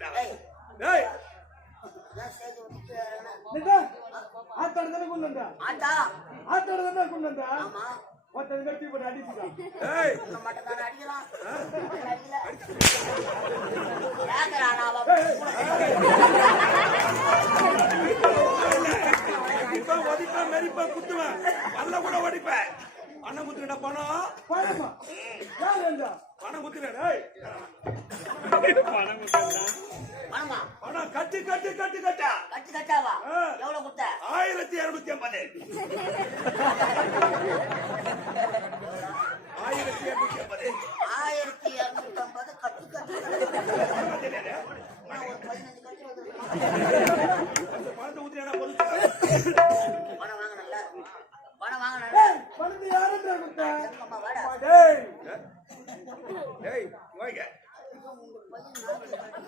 வந்துட்டா டேய் ஆத்தாடு தானே கொண்டு வந்தா ஆத்தாடு தானே கொண்டு வந்தா ஒருத்தன் கட்டி போட்டு அடிச்சுட்டான் ஏய் மட்டும் தானே அடிக்கலாம் இப்ப ஒடிப்பேன் மெரிப்பா குத்துவேன் பல்ல கூட ஒடிப்பேன் பணம் குத்துறா பணம் பணம் குத்துறா டேய் பணம் குத்துறா பணம் கட்டி கட்டி கட்டி கட்டா கட்டி கட்டாவா எவ்வளவு கொடுத்த 1250 1250 கட்டு கட்டு ஒரு 15 கட்டு